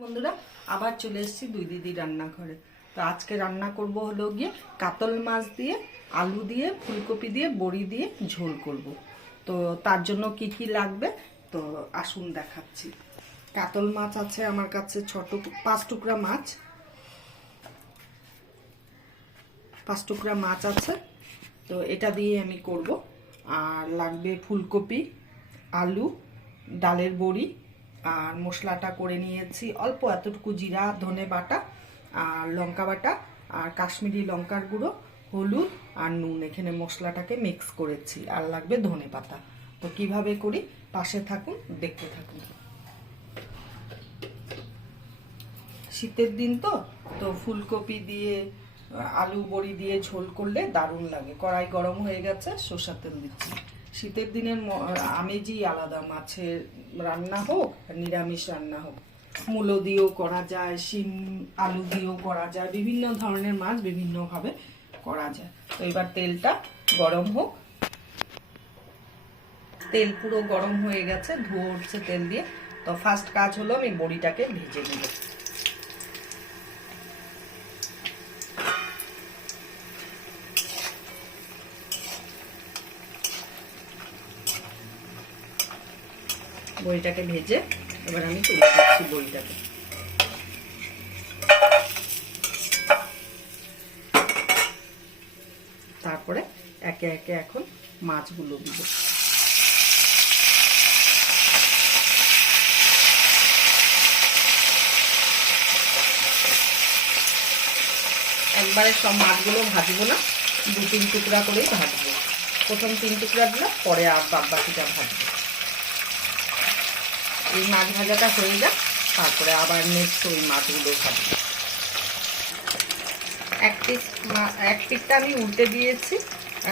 বন্ধুরা, আবার চলে এসেছি দুই দিদি রান্নাঘরে। তো আজকে রান্না করব হলো গিয়ে কাতল মাছ দিয়ে, আলু দিয়ে, ফুলকপি দিয়ে, বড়ি দিয়ে ঝোল করব। তো তার জন্য কি কি লাগবে? তো আসুন দেখাচ্ছি। কাতল মাছ আছে আমার কাছে ছ টুক- পাঁচ টুকরা মাছ। পাঁচ টুকরা মাছ আছে। তো এটা দিয়ে আমি করব। আর লাগবে ফুলকপি, আলু, ডালের বড়ি আর মশলাটা করে নিয়েছি। অল্প এতটুকু জিরা, ধনে বাটা আর লঙ্কা বাটা আর কাশ্মীরি লঙ্কার গুঁড়ো, হলুদ আর নুন। এখানে মশলাটাকে মিক্স করেছি আর লাগবে ধনে পাতা। তো কীভাবে করি? পাশে থাকুন, দেখতে থাকুন। শীতের দিন তো তো ফুলকপি দিয়ে, আলু বড়ি দিয়ে ঝোল করলে দারুণ লাগে। কড়াই গরম হয়ে গেছে, সর্ষার তেল দিচ্ছি। শীতের দিনের আমেজই আলাদা, মাছের রান্না হোক, নিরামিষ রান্না হোক। মূলো দিয়েও করা যায়, শিম, আলু দিয়েও করা যায়, বিভিন্ন ধরনের মাছ বিভিন্নভাবে করা যায়। তো এবার তেলটা গরম হোক। তেল পুরো গরম হয়ে গেছে, ধুয়ে উঠছে তেল দিয়ে। তো ফার্স্ট কাজ হলো আমি বড়িটাকে ভেজে নেব। বড়িটাকে ভেজে এবার আমি তুলে দিচ্ছি বড়িটাকে তারপরে একে একে এখন মাছগুলো দিব। একবারে সব মাছগুলো ভাজবো না দু তিন টুকরা করেই ভাজবো। প্রথম তিন টুকরা দিলাম, পরে আর বাদ বাকিটা ভাজবো। এই মাছ ভাজাটা হয়ে যাক, তারপরে আবার নেক্সট ওই মাছগুলো ভাজবো এক পিস এক পিসটা আমি উল্টে দিয়েছি,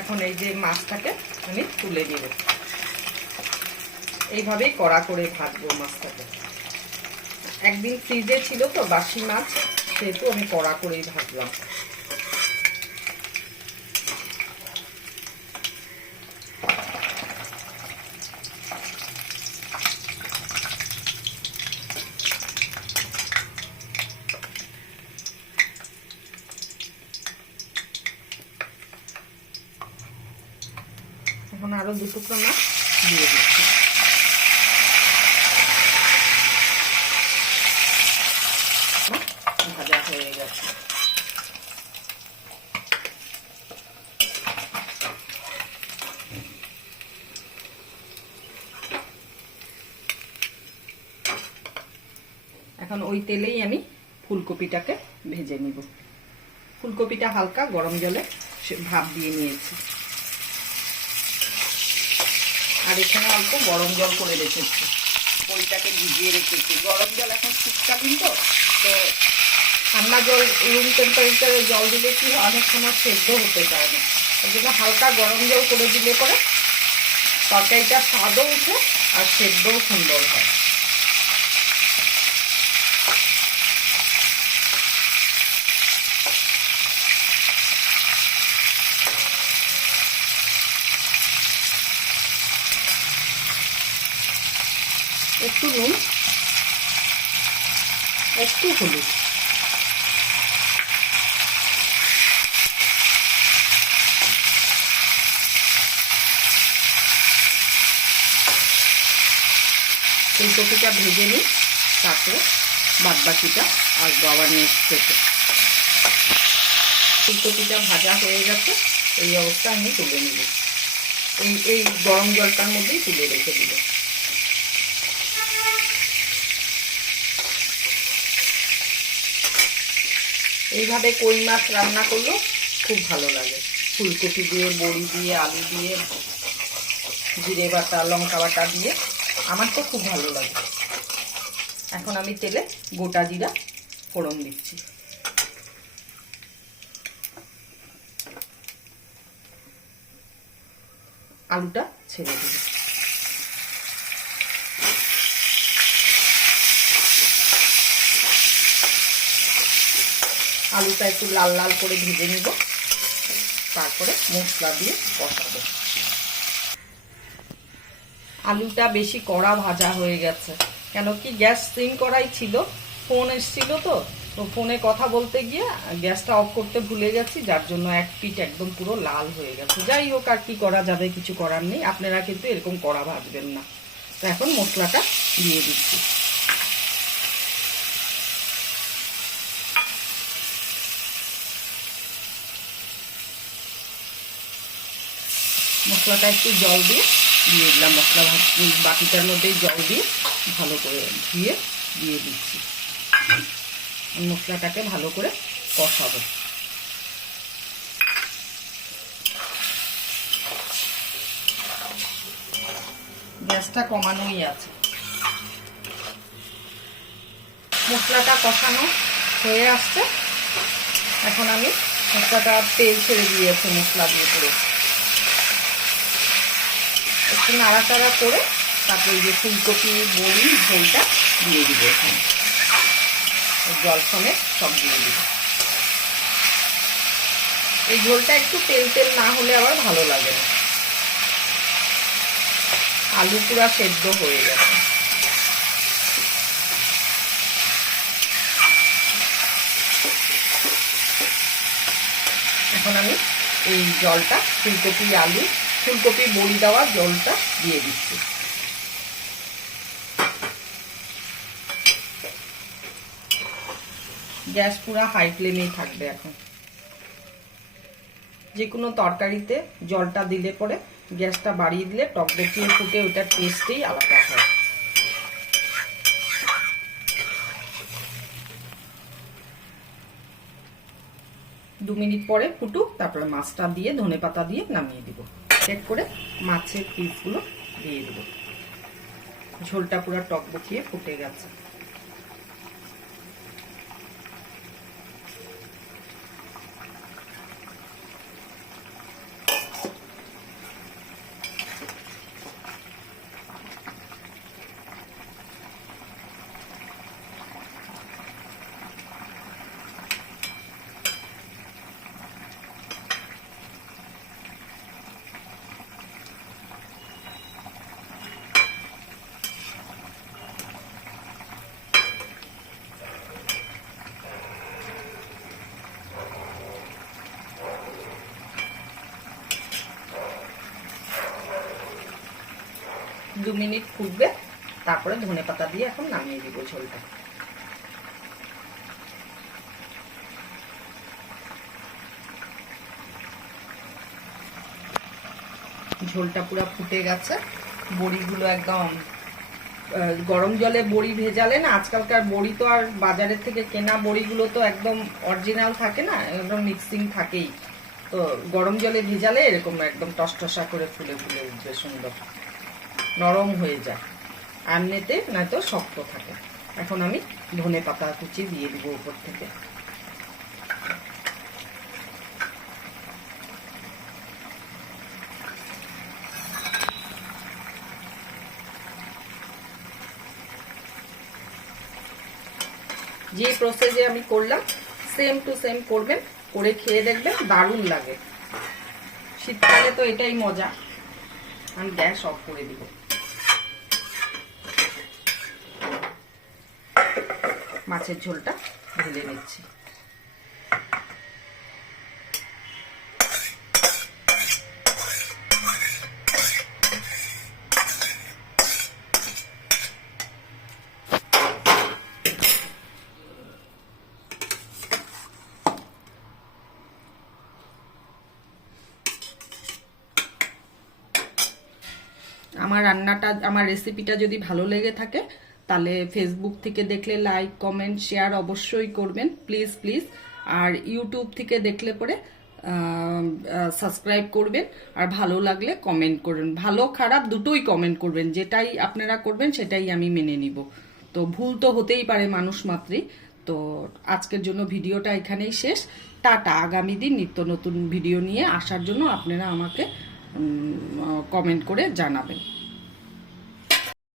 এখন এই যে মাছটাকে আমি তুলে দেবো এইভাবেই কড়া করে ভাজবো মাছটাকে। একদিন ফ্রিজে ছিল তো বাসি মাছ, সেহেতু আমি কড়া করেই ভাজলাম। এখন আরও দু টুকরো মাছ দিয়ে দিচ্ছি। ভাজা হয়ে গেছে। এখন ওই তেলেই আমি ফুলকপিটাকে ভেজে নিব। ফুলকপিটা হালকা গরম জলে ভাপ দিয়ে নিয়েছি। আর এখানে অল্প গরম জল করে রেখেছি। বইটাকে ভিজিয়ে রেখেছি। গরম জল এখন শীতকালীন তো তো ঠান্ডা জল রুম টেম্পারেচারে জল দিলে কি অনেক সময় সেদ্ধ হতে চায় না। ওই জন্য হালকা গরম জল করে দিলে পরে তরকারিটা স্বাদও উঠে আর সেদ্ধও সুন্দর হয়। একটু নুন, একটু হলুদ। ফুলকপিটা ভেজে নিই, তারপরে বাদ বাকিটা আর বাবা নেক্সট থেকে। ফুলকপিটা ভাজা হয়ে গেছে, এই অবস্থা আমি তুলে নিব। এই এই গরম জলটার মধ্যেই তুলে রেখে দিব। এইভাবে কই মাছ রান্না করলেও খুব ভালো লাগে। ফুলকপি দিয়ে, বড়ি দিয়ে, আলু দিয়ে, জিরে বাটা, লঙ্কা বাটা দিয়ে আমার তো খুব ভালো লাগে। এখন আমি তেলে গোটা জিরা ফোড়ন দিচ্ছি। আলুটা ছেড়ে দিই আলুটা একটু লাল লাল করে ভেজে নিব। তারপরে মশলা দিয়ে কষাবো। আলুটা বেশি কড়া ভাজা হয়ে গেছে। কেন কি গ্যাস সিম করাই ছিল, ফোন এসেছিল তো তো ফোনে কথা বলতে গিয়ে গ্যাসটা অফ করতে ভুলে গেছি, যার জন্য এক পিঠ একদম পুরো লাল হয়ে গেছে। যাই হোক, আর কি করা যাবে, কিছু করার নেই। আপনারা কিন্তু এরকম করা ভাজবেন না। তো এখন মশলাটা দিয়ে দিচ্ছি। মশলাটা একটু জল দিয়ে দিয়ে দিলাম। মশলা বাটিটার মধ্যেই জল দিয়ে ভালো করে ধুয়ে দিয়ে দিচ্ছি। মশলাটাকে ভালো করে কষাবো। গ্যাসটা কমানোই আছে। মশলাটা কষানো হয়ে আসছে। এখন আমি মশলাটা তেল ছেড়ে দিয়েছে, মশলা দিয়ে পুরো। একটু নাড়াচাড়া করে তারপরে যে ফুলকপি, বড়ি, ঝোলটা দিয়ে দিব এখানে। জল সমেত সব দিয়ে দিব। এই ঝোলটা একটু তেল তেল না হলে আবার ভালো লাগে না। আলু পুরা সেদ্ধ হয়ে গেছে। এখন আমি এই জলটা, ফুলকপি, আলু ফুলকপি বড়ি দেওয়া, জলটা দিয়ে দিচ্ছি। গ্যাস পুরা হাই ফ্লেমেই থাকবে এখন। যে কোনো তরকারিতে জলটা দিলে পরে গ্যাসটা বাড়িয়ে দিলে টক দেখিয়ে ফুটে ওটার টেস্টেই আলাদা হয়। দু মিনিট পরে ফুটুক, তারপরে মাছটা দিয়ে ধনে পাতা দিয়ে নামিয়ে দিব। চেক করে মাছের পিসগুলো দিয়ে দেবো। ঝোলটা পুরো টক বকিয়ে ফুটে গেছে। দু মিনিট ফুটবে, তারপরে ধনে পাতা দিয়ে এখন নামিয়ে দিব ঝোলটা। ঝোলটা পুরো ফুটে গেছে। বড়িগুলো একদম গরম জলে বড়ি ভেজালে না, আজকালকার বড়ি তো আর বাজারের থেকে কেনা বড়িগুলো তো একদম অরিজিনাল থাকে না, একদম মিক্সিং থাকেই। তো গরম জলে ভেজালে এরকম একদম টসটসা করে ফুলে ফুলে উঠবে সুন্দর। নরম হয়ে যায়। এমনিতে নয়তো শক্ত থাকে। এখন আমি ধনে পাতা কুচি দিয়ে দিব উপর থেকে। যে প্রসেসে আমি করলাম সেম টু সেম করবেন, করে খেয়ে দেখবেন দারুণ লাগে। শীতকালে তো এটাই মজা। আমি গ্যাস অফ করে দিব। মাছের ঝোলটা ঢেলে নিচ্ছি। আমার রান্নাটা আমার রেসিপিটা যদি ভালো লেগে থাকে তাহলে ফেসবুক থেকে দেখলে লাইক কমেন্ট শেয়ার অবশ্যই করবেন প্লিজ প্লিজ আর ইউটিউব থেকে দেখলে পরে সাবস্ক্রাইব করবেন। আর ভালো লাগলে কমেন্ট করবেন ভালো, খারাপ দুটোই কমেন্ট করবেন। যেটাই আপনারা করবেন, সেটাই আমি মেনে নিব। তো ভুল তো হতেই পারে মানুষ মাত্রই। তো আজকের জন্য ভিডিওটা এখানেই শেষ। টাটা, আগামী দিন নিত্য নতুন ভিডিও নিয়ে আসার জন্য আপনারা আমাকে কমেন্ট করে জানাবেন।